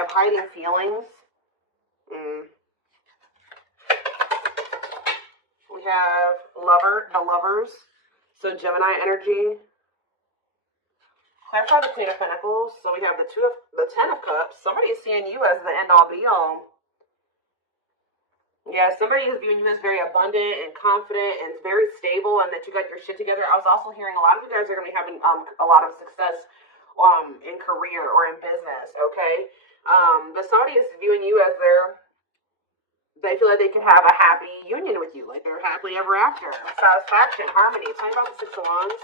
have hiding feelings. We have the lovers. So Gemini energy. Clarify the Queen of Pentacles. So we have the Ten of Cups. Somebody is seeing you as the end-all be-all. Yeah, somebody is viewing you as very abundant and confident and very stable, and that you got your shit together. I was also hearing a lot of you guys are going to be having a lot of success in career or in business, okay? But somebody is viewing you as they feel like they can have a happy union with you, like they're happily ever after. Satisfaction, harmony. Tell me about the Six of Wands.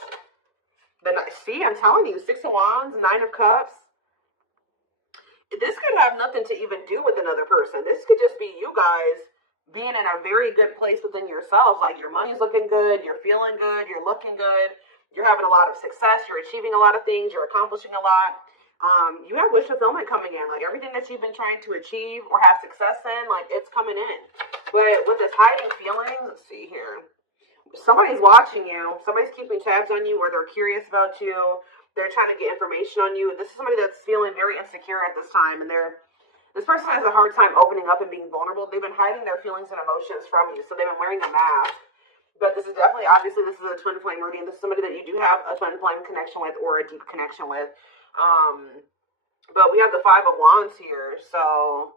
See, I'm telling you, Six of Wands, Nine of Cups. This could have nothing to even do with another person. This could just be you guys being in a very good place within yourselves. Like your money's looking good, you're feeling good, you're looking good, you're having a lot of success, you're achieving a lot of things, you're accomplishing a lot. You have wish fulfillment coming in. Like everything that you've been trying to achieve or have success in, like it's coming in. But with this hiding feeling, let's see here. Somebody's watching you, somebody's keeping tabs on you, or they're curious about you, they're trying to get information on you. This is somebody that's feeling very insecure at this time, and this person has a hard time opening up and being vulnerable. They've been hiding their feelings and emotions from you, so they've been wearing a mask. But this is definitely, obviously, this is a twin flame reading. This is somebody that you do have a twin flame connection with or a deep connection with. But we have the Five of Wands here, so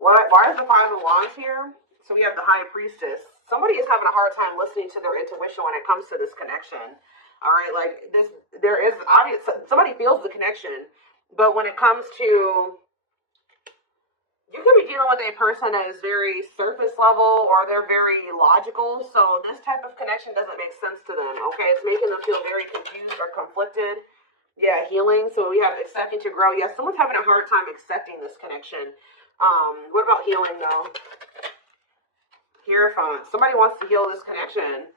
why is the Five of Wands here? So we have the High Priestess. Somebody is having a hard time listening to their intuition when it comes to this connection. All right, like this, there is obvious, somebody feels the connection, but when it comes to, you could be dealing with a person that is very surface level or they're very logical. So this type of connection doesn't make sense to them. Okay, it's making them feel very confused or conflicted. Yeah, healing. So we have accepting to grow. Yes, someone's having a hard time accepting this connection. What about healing though? Hierophant. Somebody wants to heal this connection,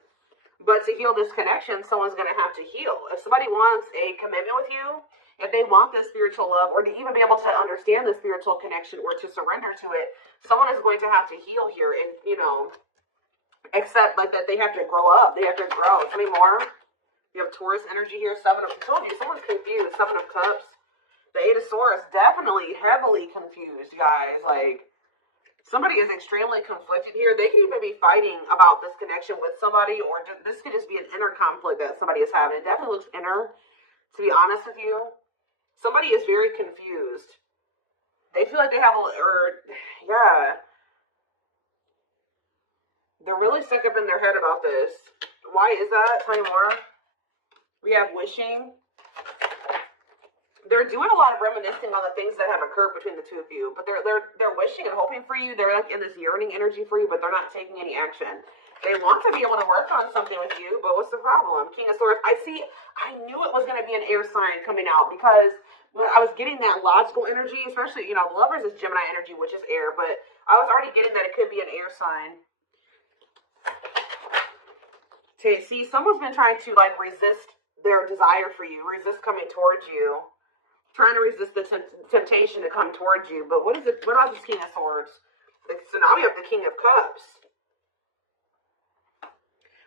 but to heal this connection, someone's going to have to heal. If somebody wants a commitment with you, if they want this spiritual love, or to even be able to understand the spiritual connection or to surrender to it, someone is going to have to heal here and, accept like that they have to grow up. They have to grow. Tell me more. You have Taurus energy here. I told you, someone's confused. Seven of Cups. The Eight of Swords, definitely heavily confused, guys. Like, somebody is extremely conflicted here. They could even be fighting about this connection with somebody, or this could just be an inner conflict that somebody is having. It definitely looks inner, to be honest with you. Somebody is very confused. They feel like they have they're really stuck up in their head about this. Why is that? Tell me more. We have wishing. They're doing a lot of reminiscing on the things that have occurred between the two of you, but they're wishing and hoping for you. They're like in this yearning energy for you, but they're not taking any action. They want to be able to work on something with you, but what's the problem? King of Swords. I knew it was going to be an air sign coming out, because when I was getting that logical energy, especially, Lovers is Gemini energy, which is air, but I was already getting that it could be an air sign. See, someone's been trying to resist their desire for you, resist coming towards you, trying to resist the temptation to come towards you. But what about this King of Swords? So now we have the King of Cups.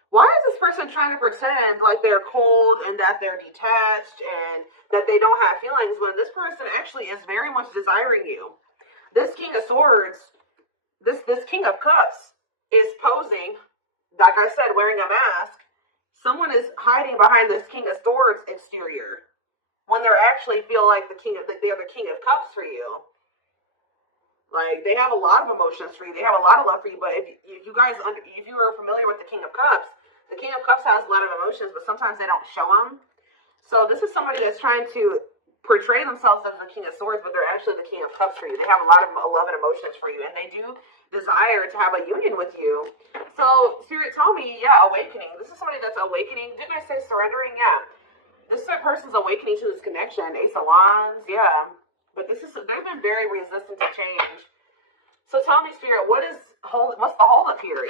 Why is this person trying to pretend like they're cold and that they're detached and that they don't have feelings, when this person actually is very much desiring you? This King of Swords, this King of Cups is posing, like I said, wearing a mask. Someone is hiding behind this King of Swords exterior, when they actually feel like they're the King of Cups for you. Like, they have a lot of emotions for you. They have a lot of love for you. But if you are familiar with the King of Cups has a lot of emotions, but sometimes they don't show them. So this is somebody that's trying to portray themselves as the King of Swords, but they're actually the King of Cups for you. They have a lot of love and emotions for you, and they do desire to have a union with you. So, Spirit, tell me, awakening. This is somebody that's awakening. Didn't I say surrendering? Yeah. This person's awakening to this connection. Ace of Wands, yeah. But they've been very resistant to change. So tell me, Spirit, what's the holdup here?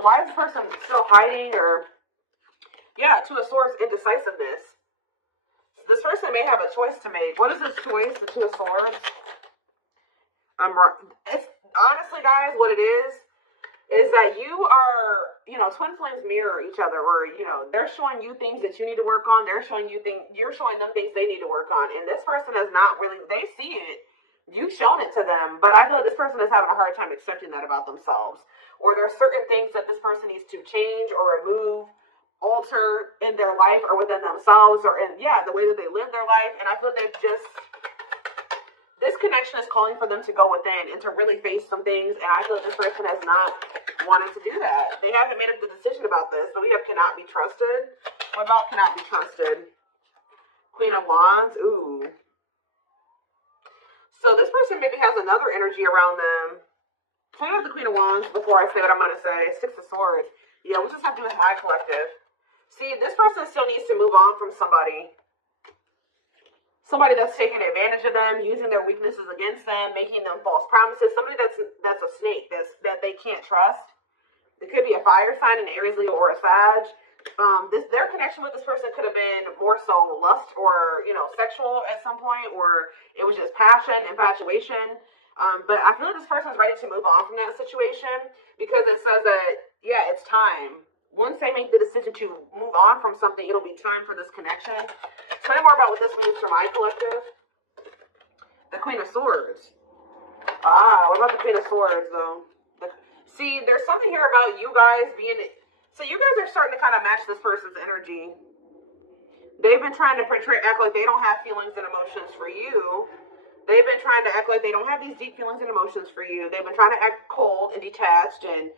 Why is this person still hiding? Or, Two of Swords, indecisiveness. This person may have a choice to make. What is this choice? The Two of Swords. It's honestly, guys, what it is that you are, twin flames mirror each other, where, they're showing you things that you need to work on. They're showing you things, you're showing them things they need to work on. And this person is not really, they see it. You've shown it to them, but I feel like this person is having a hard time accepting that about themselves. Or there are certain things that this person needs to change or remove, alter in their life or within themselves or in, yeah, the way that they live their life. And I feel they've just, this connection is calling for them to go within and to really face some things. And I feel like this person has not wanted to do that. They haven't made up the decision about this, but we have cannot be trusted. What about cannot be trusted? Queen of Wands. Ooh. So this person maybe has another energy around them. Tell me about the Queen of Wands before I say what I'm going to say. Six of Swords. Yeah, we'll just have to do with my collective. See, this person still needs to move on from somebody. Somebody that's taking advantage of them, using their weaknesses against them, making them false promises. Somebody that's a snake, that they can't trust. It could be a fire sign, an Aries, Leo, or a Sag. Their connection with this person could have been more so lust or, sexual at some point, or it was just passion, infatuation. But I feel like this person's ready to move on from that situation because it says that, yeah, it's time. Once they make the decision to move on from something, it'll be time for this connection. Tell me more about what this means for my collective. The Queen of Swords. What about the Queen of Swords, though? See, there's something here about you guys being... So you guys are starting to kind of match this person's energy. They've been trying to act like they don't have feelings and emotions for you. They've been trying to act like they don't have these deep feelings and emotions for you. They've been trying to act cold and detached, and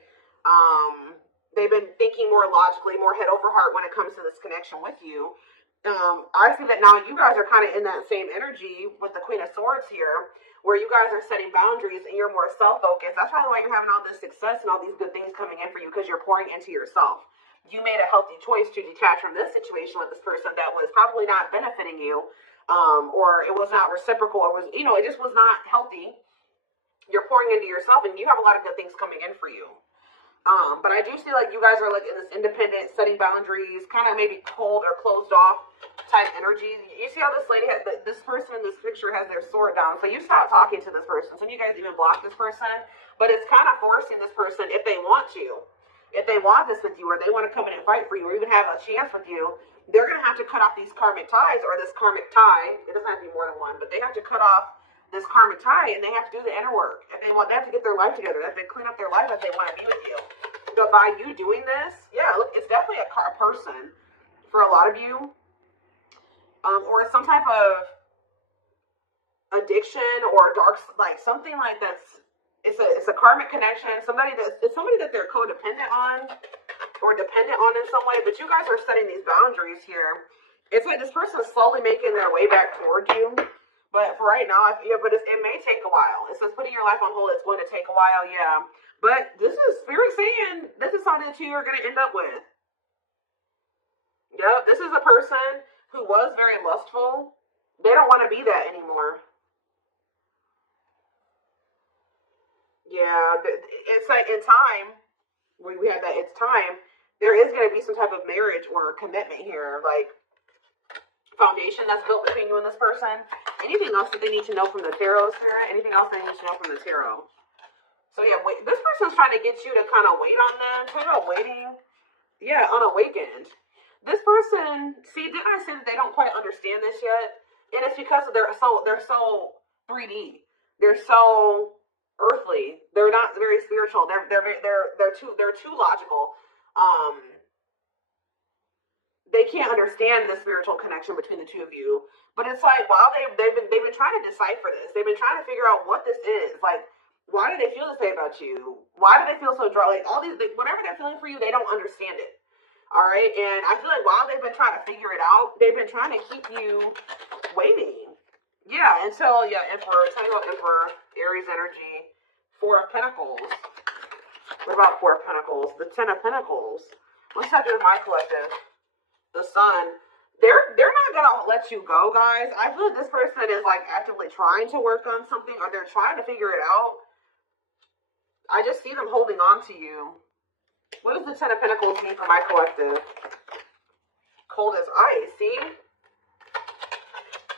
they've been thinking more logically, more head over heart when it comes to this connection with you. I see that now you guys are kind of in that same energy with the Queen of Swords here, where you guys are setting boundaries and you're more self-focused. That's probably why you're having all this success and all these good things coming in for you, because you're pouring into yourself. You made a healthy choice to detach from this situation with this person that was probably not benefiting you, or it was not reciprocal, or it just was not healthy. You're pouring into yourself and you have a lot of good things coming in for you. But I do see like you guys are like in this independent, setting boundaries, kind of maybe cold or closed off type energy. You see how this lady has, this person in this picture has their sword down. So you stop talking to this person. Some of you guys even block this person, but it's kind of forcing this person, if they want to, if they want this with you, or they want to come in and fight for you, or even have a chance with you, they're going to have to cut off these karmic ties, or this karmic tie. It doesn't have to be more than one, but they have to cut off this karmic tie, and they have to do the inner work. If they have to get their life together. They have to clean up their life if they want to be with you. But by you doing this, yeah, look, it's definitely a person for a lot of you, or some type of addiction or dark, like something like that's. It's a karmic connection. It's somebody that they're codependent on or dependent on in some way. But you guys are setting these boundaries here. It's like this person is slowly making their way back towards you. But for right now, but it may take a while. It says putting your life on hold, it's going to take a while, yeah. But this is Spirit saying this is something that you are going to end up with. Yep, this is a person who was very lustful. They don't want to be that anymore. Yeah, it's like in time, when we have that, it's time, there is going to be some type of marriage or commitment here, like foundation that's built between you and this person. Anything else that they need to know from the tarot, Spirit? Anything else they need to know from the tarot? So yeah, this person's trying to get you to kind of wait on them. Talk about waiting. Yeah, unawakened. This person, see, didn't I say that they don't quite understand this yet? And it's because they're so 3D. They're so earthly. They're not very spiritual. They're too logical. They can't understand the spiritual connection between the two of you. But it's like, wow, they've been trying to decipher this. They've been trying to figure out what this is. Like, why do they feel this way about you? Why do they feel so dry? Like all these, whatever they're feeling for you, they don't understand it. All right, and I feel like while they've been trying to figure it out, they've been trying to keep you waiting. Yeah, until Emperor. Tell me about Emperor, Aries energy, Four of Pentacles. What about Four of Pentacles? The Ten of Pentacles. What's that do with my collective? The Sun. They're not gonna let you go, guys. I feel like this person is like actively trying to work on something, or they're trying to figure it out. I just see them holding on to you. What does the Ten of Pentacles mean for my collective? Cold as ice, see?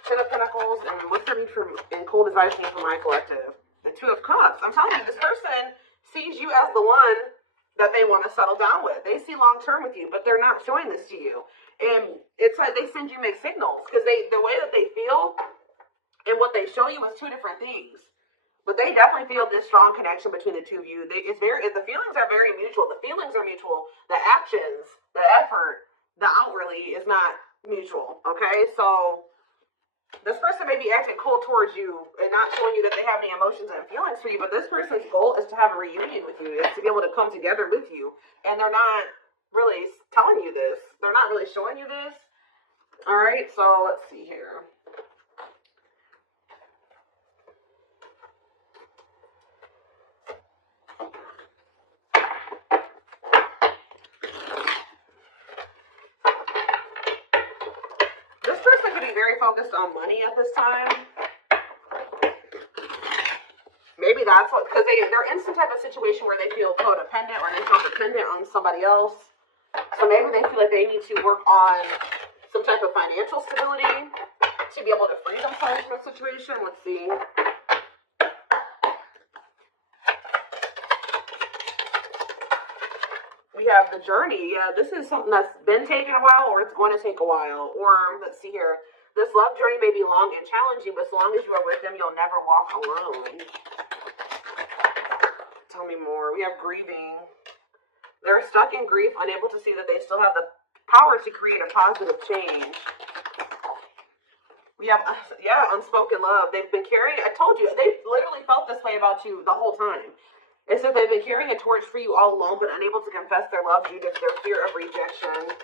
Ten of Pentacles, and what's that mean and cold as ice mean for my collective? The Two of Cups. I'm telling you, this person sees you as the one that they want to settle down with. They see long term with you, but they're not showing this to you. And it's like they send you mixed signals because the way that they feel And what they show you is two different things. But they definitely feel this strong connection between the two of you. The feelings are very mutual. The feelings are mutual. The actions, the effort, the outwardly is not mutual. Okay, so this person may be acting cold towards you and not showing you that they have any emotions and feelings for you. But this person's goal is to have a reunion with you. Is to be able to come together with you. And they're not really telling you this. They're not really showing you this. All right, so let's see here. Very focused on money at this time. Maybe that's what, because they're in some type of situation where they feel codependent or they feel dependent on somebody else. So maybe they feel like they need to work on some type of financial stability to be able to free themselves from the situation. Let's see. We have the journey. Yeah, this is something that's been taking a while, or it's going to take a while. Or let's see here. This love journey may be long and challenging, but as long as you are with them, you'll never walk alone. Tell me more. We have grieving. They're stuck in grief, unable to see that they still have the power to create a positive change. We have, unspoken love. They've been carrying, I told you, they literally felt this way about you the whole time. It's that they've been carrying a torch for you all alone, but unable to confess their love due to their fear of rejection.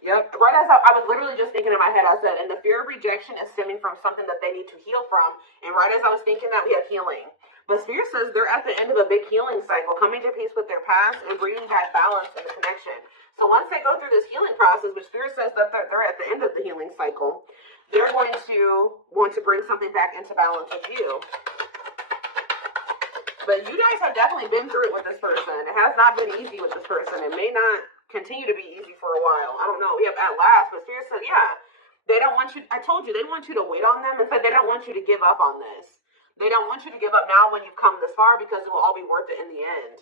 Yep. Right as I was literally just thinking in my head, I said, and the fear of rejection is stemming from something that they need to heal from. And right as I was thinking that, we have healing. But Spirit says they're at the end of a big healing cycle, coming to peace with their past and bringing back balance in the connection. So once they go through this healing process, which Spirit says that they're at the end of the healing cycle, they're going to want to bring something back into balance with you. But you guys have definitely been through it with this person. It has not been easy with this person. It may not continue to be easy for a while. I don't know. We have at last, but Spirit said, yeah, they don't want you. I told you, they want you to wait on them and said they don't want you to give up on this. They don't want you to give up now when you've come this far because it will all be worth it in the end.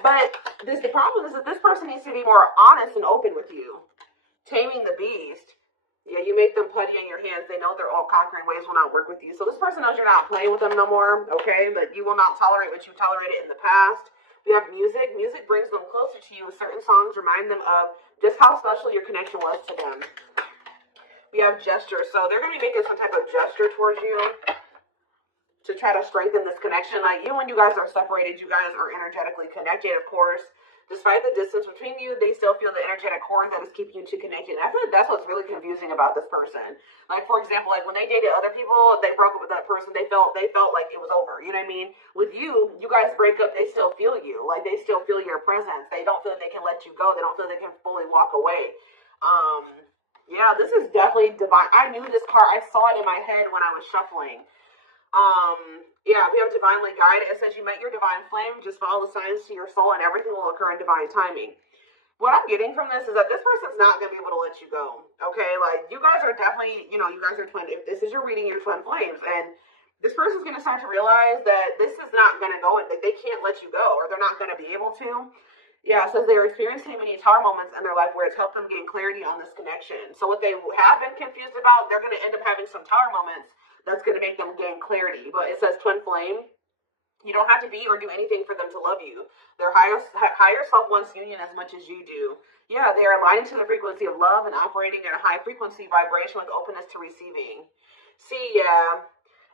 But the problem is that this person needs to be more honest and open with you. Taming the beast. Yeah, you make them putty in your hands. They know their all conquering ways will not work with you. So this person knows you're not playing with them no more, okay? But you will not tolerate what you tolerated in the past. We have music. Music brings them closer to you. Certain songs remind them of just how special your connection was to them. We have gesture. So they're going to be making some type of gesture towards you to try to strengthen this connection. Like you, when you guys are separated, you guys are energetically connected, of course. Despite the distance between you, they still feel the energetic cord that is keeping you two connected. And I feel like that's what's really confusing about this person. Like, for example, like when they dated other people, they broke up with that person, they felt like it was over. You know what I mean? With you, you guys break up, they still feel you. Like, they still feel your presence. They don't feel like they can let you go. They don't feel they can fully walk away. Yeah, this is definitely divine. I knew this card. I saw it in my head when I was shuffling. Yeah, we have divinely guided. It says you met your divine flame, just follow the signs to your soul and everything will occur in divine timing. What I'm getting from this is that this person's not going to be able to let you go. Okay, like you guys are definitely, you guys are twin. If this is your reading, you're twin flames. And this person's going to start to realize that this is not going to go, that they can't let you go or they're not going to be able to. Yeah, it says they're experiencing many tower moments in their life where it's helped them gain clarity on this connection. So what they have been confused about, they're going to end up having some tower moments that's going to make them gain clarity. But it says twin flame. You don't have to be or do anything for them to love you. Their higher self wants union as much as you do. Yeah, they are aligning to the frequency of love and operating at a high frequency vibration with openness to receiving. See, yeah,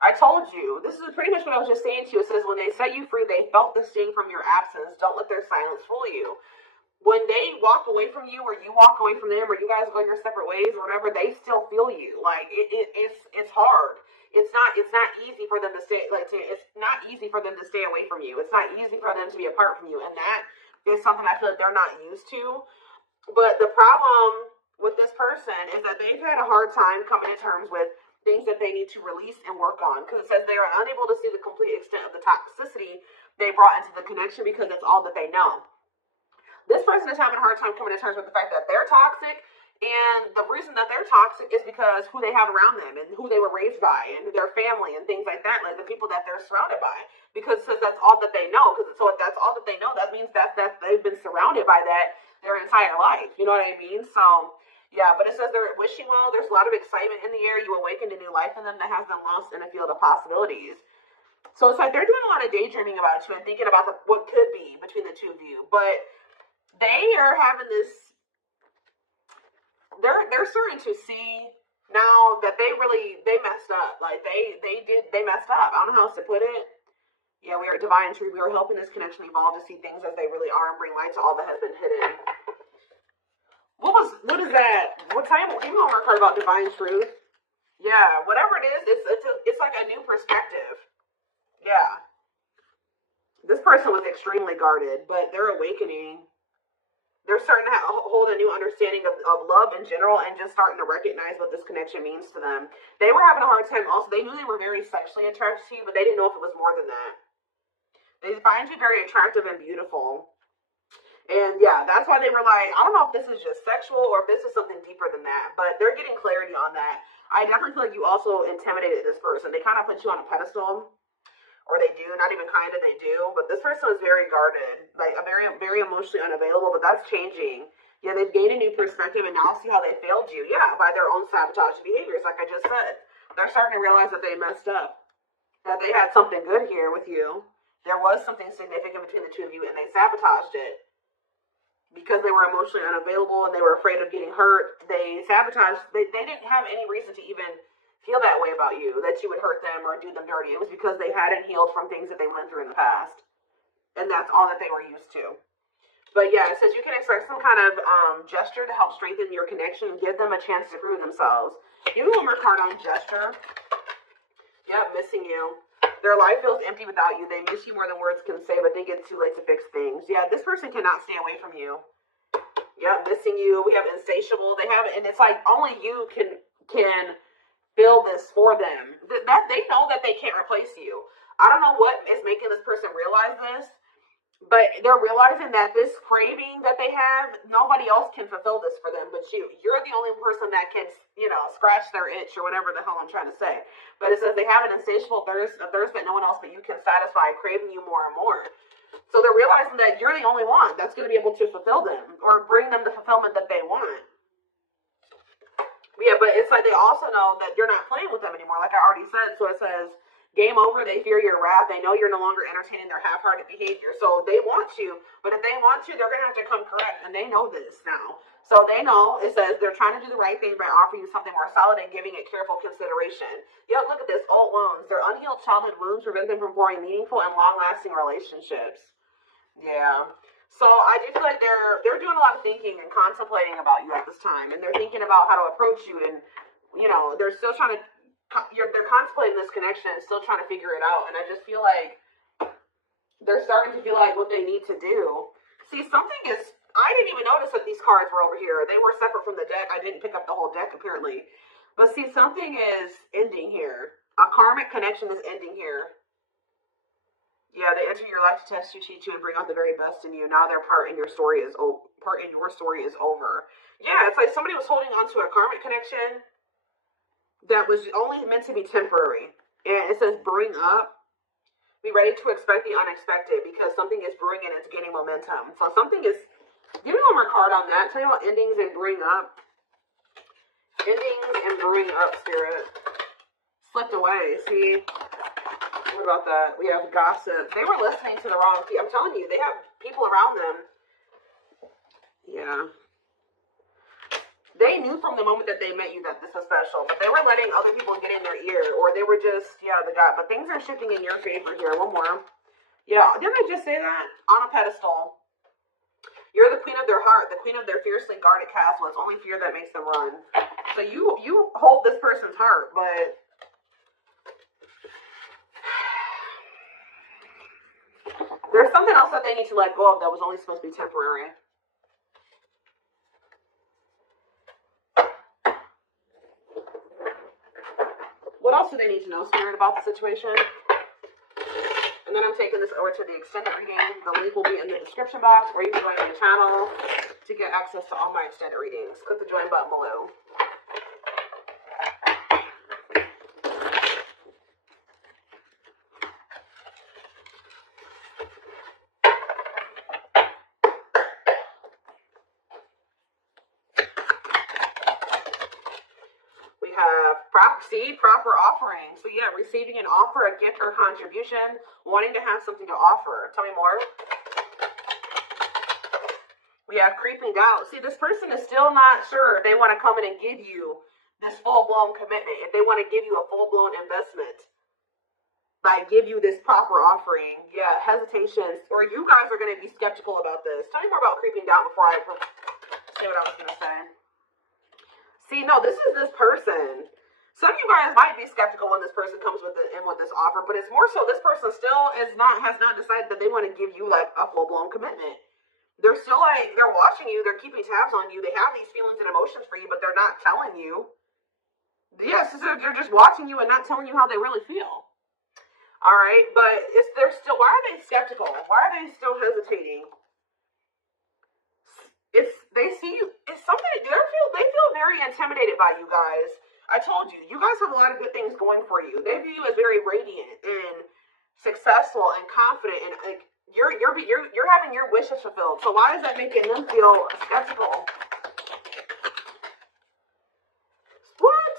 I told you. This is pretty much what I was just saying to you. It says when they set you free, they felt the sting from your absence. Don't let their silence fool you. When they walk away from you or you walk away from them or you guys go your separate ways or whatever, they still feel you. Like, it's hard. It's not easy for them to stay, it's not easy for them to stay away from you. It's not easy for them to be apart from you. And that is something I feel like they're not used to. But the problem with this person is that they've had a hard time coming to terms with things that they need to release and work on. Because it says they are unable to see the complete extent of the toxicity they brought into the connection because that's all that they know. This person is having a hard time coming to terms with the fact that they're toxic. And the reason that they're toxic is because who they have around them and who they were raised by and their family and things like that, like the people that they're surrounded by. Because it says that's all that they know. So if that's all that they know, that means that they've been surrounded by that their entire life. You know what I mean? So Yeah, but it says they're wishing well. There's a lot of excitement in the air. You awakened a new life in them that has been lost in a field of possibilities. So it's like they're doing a lot of daydreaming about you and thinking about what could be between the two of you. But they are having this. They're starting to see now that they messed up. Like they messed up. I don't know how else to put it. Yeah, we are divine truth. We are helping this connection evolve to see things as they really are and bring light to all that has been hidden. What is that? What time? You know our card about divine truth? Yeah, whatever it is, it's like a new perspective. Yeah. This person was extremely guarded, but they're awakening. They're starting to hold a new understanding of love in general and just starting to recognize what this connection means to them. They were having a hard time also. They knew they were very sexually attracted to you, but they didn't know if it was more than that. They find you very attractive and beautiful. And yeah, that's why they were like, I don't know if this is just sexual or if this is something deeper than that, but they're getting clarity on that. I definitely feel like you also intimidated this person. They kind of put you on a pedestal, or they do, not even kind of, they do, but this person is very guarded, like a very, very emotionally unavailable, but that's changing. Yeah, they've gained a new perspective and now see how they failed you. Yeah, by their own sabotage behaviors, like I just said. They're starting to realize that they messed up, that they had something good here with you. There was something significant between the two of you and they sabotaged it. Because they were emotionally unavailable and they were afraid of getting hurt, they sabotaged. They didn't have any reason to even feel that way about you, that you would hurt them or do them dirty. It was because they hadn't healed from things that they went through in the past. And that's all that they were used to. But yeah, it says you can expect some kind of gesture to help strengthen your connection and give them a chance to prove themselves. Give me one more card on gesture. Yeah, missing you. Their life feels empty without you. They miss you more than words can say, but think it's too late to fix things. Yeah, this person cannot stay away from you. Yeah, missing you. We have insatiable. They have, and it's like only you can feel this for them. That they know that they can't replace you. I don't know what is making this person realize this, but they're realizing that this craving that they have, nobody else can fulfill this for them but you. You're the only person that can, scratch their itch or whatever the hell I'm trying to say. But it says they have an insatiable thirst, a thirst that no one else but you can satisfy, craving you more and more. So they're realizing that you're the only one that's going to be able to fulfill them or bring them the fulfillment that they want. Yeah, but it's like they also know that you're not playing with them anymore, like I already said. So it says, game over, they fear your wrath. They know you're no longer entertaining their half-hearted behavior. So they want you, but if they want to, they're going to have to come correct. And they know this now. So they know, it says, they're trying to do the right thing by offering you something more solid and giving it careful consideration. Yep, look at this, old wounds. Their unhealed childhood wounds prevent them from forming meaningful and long-lasting relationships. Yeah. So I do feel like they're doing a lot of thinking and contemplating about you at this time. And they're thinking about how to approach you. And, they're still trying to, they're contemplating this connection and still trying to figure it out. And I just feel like they're starting to feel like what they need to do. See, I didn't even notice that these cards were over here. They were separate from the deck. I didn't pick up the whole deck, apparently. But see, something is ending here. A karmic connection is ending here. Yeah, they enter your life to test you, teach you, and bring out the very best in you. Now their part in your story is over. Yeah, it's like somebody was holding on to a karmic connection that was only meant to be temporary. And it says bring up. Be ready to expect the unexpected because something is brewing and it's gaining momentum. So something is. Give me one more card on that. Tell me about endings and bring up. Endings and brewing up, Spirit. Slipped away. See. What about that? We have gossip. They were listening to the wrong people. I'm telling you, they have people around them. Yeah. They knew from the moment that they met you that this was special, but they were letting other people get in their ear, or they were just, but things are shifting in your favor here. One more. Yeah, didn't I just say that? On a pedestal. You're the queen of their heart, the queen of their fiercely guarded castle. It's only fear that makes them run. So you hold this person's heart, but there's something else that they need to let go of that was only supposed to be temporary. What else do they need to know, Spirit, about the situation? And then I'm taking this over to the extended reading. The link will be in the description box, or you can join my channel to get access to all my extended readings. Click the join button below. proper offering. So yeah, receiving an offer, a gift, or contribution, wanting to have something to offer. Tell me more. We have creeping doubt. See, this person is still not sure if they want to come in and give you this full-blown commitment, if they want to give you a full-blown investment, like give you this proper offering. Yeah, hesitations, or you guys are going to be skeptical about this. Tell me more about creeping doubt before I say what I was going to say. See, no, this is this person. Some of you guys might be skeptical when this person comes with this offer, but it's more so this person still has not decided that they want to give you like a full-blown commitment. They're still like, they're watching you, they're keeping tabs on you, they have these feelings and emotions for you, but they're not telling you. Yes, they're just watching you and not telling you how they really feel. All right, but they're still, why are they skeptical? Why are they still hesitating? They see you, it's something, they feel very intimidated by you guys. I told you, you guys have a lot of good things going for you. They view you as very radiant and successful and confident, and like you're having your wishes fulfilled. So why is that making them feel skeptical? What?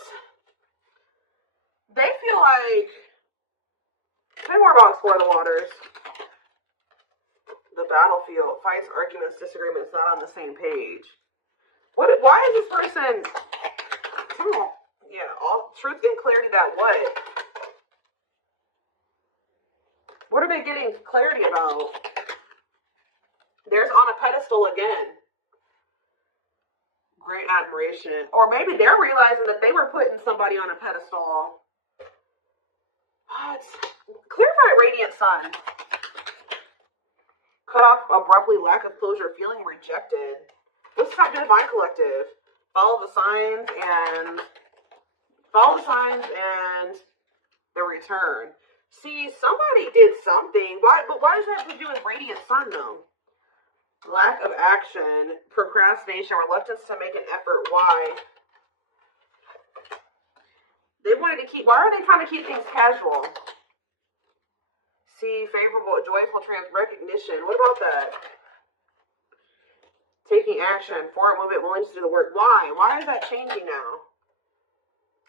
They feel like, say more about Explore the Waters. The battlefield, fights, arguments, disagreements, not on the same page. Why is this person, yeah, all truth and clarity that what? What are they getting clarity about? There's on a pedestal again. Great admiration. Or maybe they're realizing that they were putting somebody on a pedestal. What? Clarified radiant sun. Cut off abruptly, lack of closure, feeling rejected. Let's stop Divine Collective. Follow the signs and the return. See, somebody did something. Why does that have to do with radiant sun though? Lack of action, procrastination, reluctance to make an effort. Why? Why are they trying to keep things casual? See, favorable, joyful, recognition. What about that? Taking action, forward movement, willing to do the work. Why? Why is that changing now?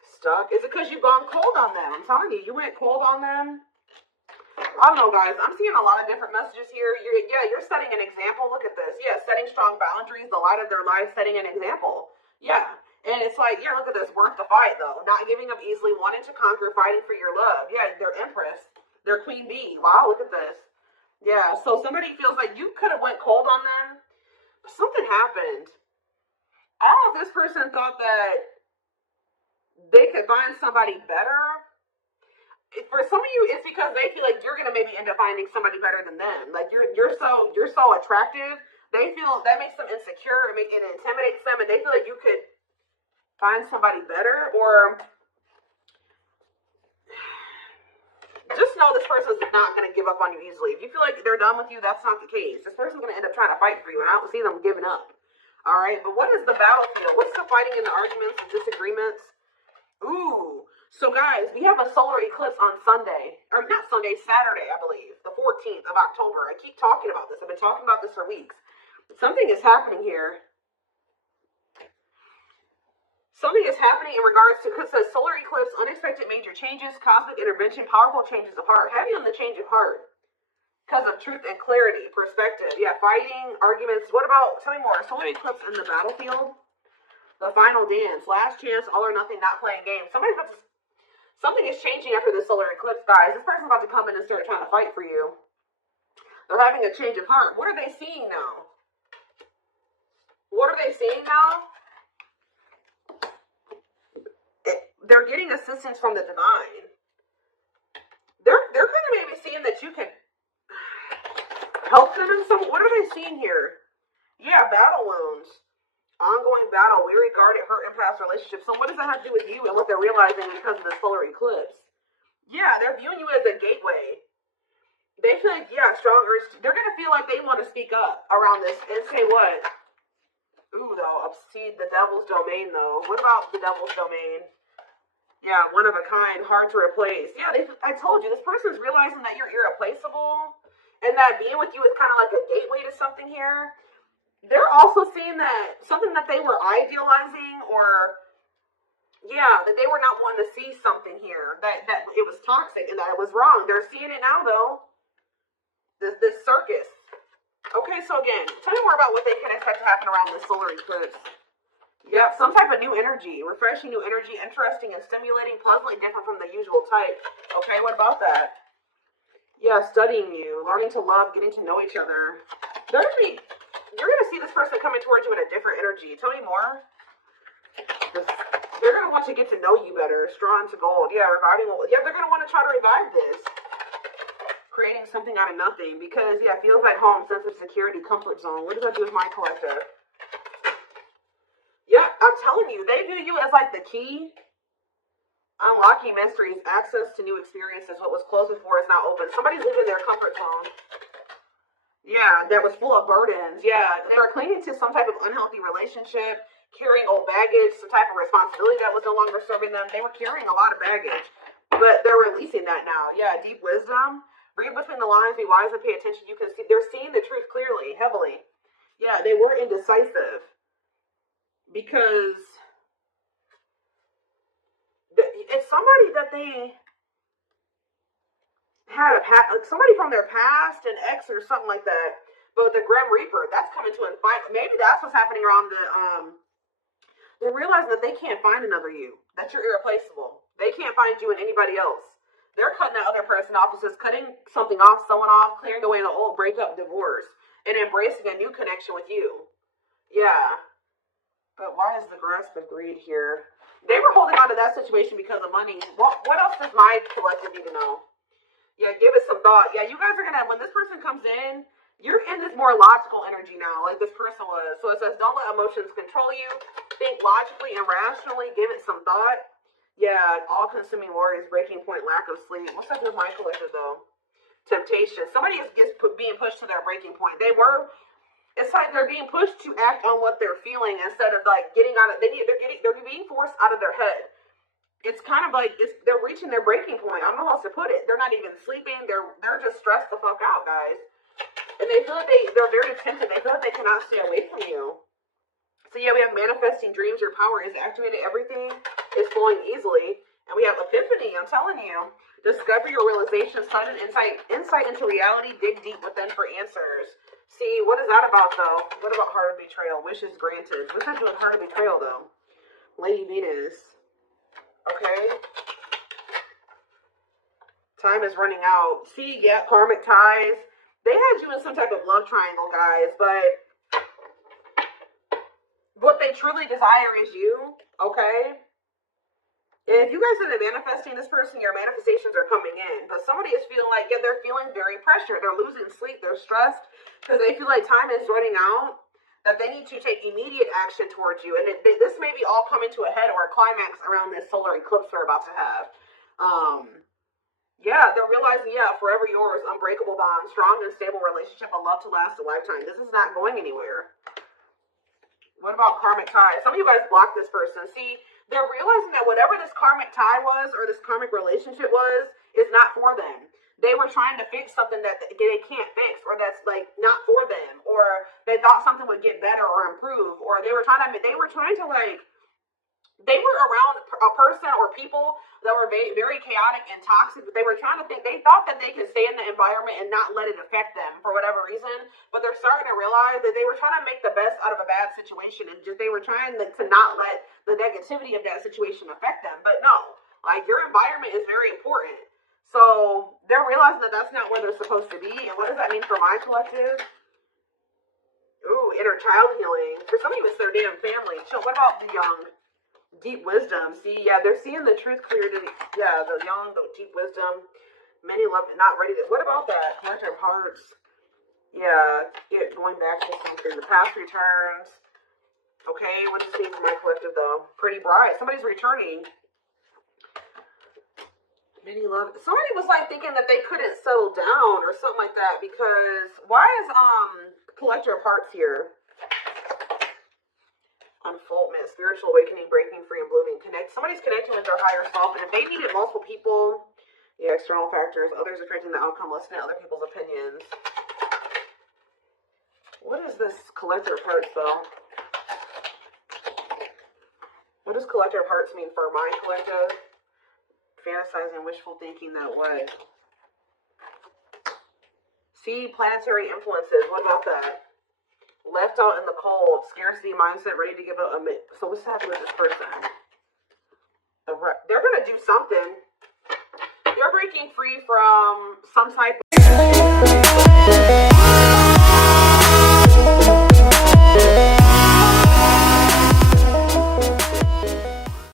Stuck? Is it because you've gone cold on them? I'm telling you, you went cold on them. I don't know, guys. I'm seeing a lot of different messages here. You're setting an example. Look at this. Yeah, setting strong boundaries, the light of their life, setting an example. Yeah. And it's like, yeah, look at this. Worth the fight, though. Not giving up easily, wanting to conquer, fighting for your love. Yeah, they're Empress. They're Queen Bee. Wow, look at this. Yeah, so somebody feels like you could have went cold on them, but something happened. I don't know if this person thought that they could find somebody better. For some of you, it's because they feel like you're gonna maybe end up finding somebody better than them. Like you're so attractive. They feel that makes them insecure. It intimidates them, and they feel like you could find somebody better. Or just know this person's not gonna give up on you easily. If you feel like they're done with you, that's not the case. This person's gonna end up trying to fight for you, and I don't see them giving up. All right, but what is the battlefield? What's the fighting and the arguments and disagreements? Ooh. So guys, we have a solar eclipse on Sunday, or not Sunday, Saturday, I believe, the 14th of October. I keep talking about this. I've been talking about this for weeks. Something is happening here. Something is happening in regards to, because it says solar eclipse, unexpected major changes, cosmic intervention, powerful changes of heart. Heavy on the change of heart. Because of truth and clarity, perspective. Yeah, fighting, arguments. What about, tell me more, solar eclipse in the battlefield? The final dance, last chance, all or nothing, not playing games. Something is changing after the solar eclipse, guys. This person's about to come in and start trying to fight for you. They're having a change of heart. What are they seeing now? What are they seeing now? They're getting assistance from the divine. They're kind of maybe seeing that you can help them in some. What are they seeing here? Yeah, battle wounds. Ongoing battle, weary, guarded, hurt, and past relationships. So what does that have to do with you and what they're realizing because of the solar eclipse? Yeah, they're viewing you as a gateway. They feel like, yeah, strong urge. They're going to feel like they want to speak up around this and say what? Ooh, though, obscene, the devil's domain, though. What about the devil's domain? Yeah, one of a kind, hard to replace. Yeah, I told you, this person's realizing that you're irreplaceable and that being with you is kind of like a gateway to something here. They're also seeing that something that they were idealizing or Yeah, that they were not wanting to see something here, that it was toxic and that it was wrong. They're seeing it now, though. This circus. Okay, so again, tell me more about what they can expect to happen around this solar eclipse. Yep, some type of new energy, refreshing new energy, interesting and stimulating, pleasantly different from the usual type. Okay, what about that? Yeah, studying you, learning to love, getting to know each other. You're gonna see this person coming towards you in a different energy. Tell me more. They're gonna want to get to know you better. Straw into gold. Yeah, reviving. Yeah, they're gonna want to try to revive this, creating something out of nothing. Because yeah, it feels like home, sense of security, comfort zone. What does that do with my collective? Yeah, I'm telling you, they view you as like the key. Unlocking mysteries, access to new experiences. What was closed before is now open. Somebody's leaving their comfort zone. Yeah, that was full of burdens. Yeah, they were clinging to some type of unhealthy relationship, carrying old baggage, some type of responsibility that was no longer serving them. They were carrying a lot of baggage, but they're releasing that now. Yeah, deep wisdom. Read between the lines, be wise, and pay attention. You can see they're seeing the truth clearly, heavily. Yeah, they were indecisive because it's somebody that they had like somebody from their past, an ex or something like that. But the Grim Reaper, that's coming to a fight. Maybe that's what's happening around the they're realizing that they can't find another you. That you're irreplaceable. They can't find you in anybody else. They're cutting that other person off. It's just cutting something off, someone off, clearing away an old breakup, divorce, and embracing a new connection with you. Yeah. But why is the grasp of greed here? They were holding on to that situation because of money. What else does my collective need to know? Yeah, give it some thought. Yeah, you guys are gonna, when this person comes in, you're in this more logical energy now, like this person was. So it says, don't let emotions control you. Think logically and rationally. Give it some thought. Yeah, all-consuming worries, breaking point, lack of sleep. What's up with my collective though? Temptation. Somebody is being pushed to their breaking point. It's like they're being pushed to act on what they're feeling instead of like getting out of. They're being forced out of their head. It's kind of like they're reaching their breaking point. I don't know how else to put it. They're not even sleeping. They're just stressed the fuck out, guys. And they feel like they're very tempted. They feel like they cannot stay away from you. So yeah, we have manifesting dreams. Your power is activated. Everything is flowing easily. And we have epiphany. I'm telling you. Discover your realization, sudden insight into reality. Dig deep within for answers. See, what is that about though? What about heart of betrayal? Wishes granted. What's that doing with heart of betrayal though? Lady Venus. Okay. Time is running out. See, yeah, karmic ties. They had you in some type of love triangle, guys, but what they truly desire is you, okay? And if you guys are manifesting this person, your manifestations are coming in. But somebody is feeling like, yeah, they're feeling very pressured. They're losing sleep. They're stressed because they feel like time is running out, that they need to take immediate action towards you. And this may be all coming to a head or a climax around this solar eclipse we're about to have. Yeah, they're realizing, yeah, forever yours, unbreakable bond, strong and stable relationship, a love to last a lifetime. This is not going anywhere. What about karmic ties? Some of you guys blocked this person. See, they're realizing that whatever this karmic tie was or this karmic relationship was is not for them. They were trying to fix something that they can't fix, or that's like not for them, or they thought something would get better or improve, or they were trying to like, they were around a person or people that were very, very chaotic and toxic, but they were trying to think, they thought that they could stay in the environment and not let it affect them for whatever reason, but they're starting to realize that they were trying to make the best out of a bad situation, and just they were trying to not let the negativity of that situation affect them. But no, like, your environment is very important. So they're realizing that that's not where they're supposed to be. And what does that mean for my collective? Ooh, inner child healing. For some of you, it's their damn family. So what about the young? Deep wisdom. See, yeah, they're seeing the truth clearly. Yeah, the young, the deep wisdom. Many love, not ready to. What about that? Collector of hearts. Yeah, going back to something. The past returns. Okay, what does it mean for my collective though? Pretty bright. Somebody's returning. Many love. Somebody was like thinking that they couldn't settle down or something like that, because why is collector of hearts here? Unfoldment, spiritual awakening, breaking free and blooming. Somebody's connecting with their higher self, and if they needed multiple people, yeah, external factors, others affecting the outcome, listening to other people's opinions. What is this collector of hearts though? What does collective hearts mean for my collective? Fantasizing, wishful thinking that way. See, planetary influences. What about that? Left out in the cold. Scarcity mindset, ready to give up. So what's happening with this person? They're going to do something. They're breaking free from some type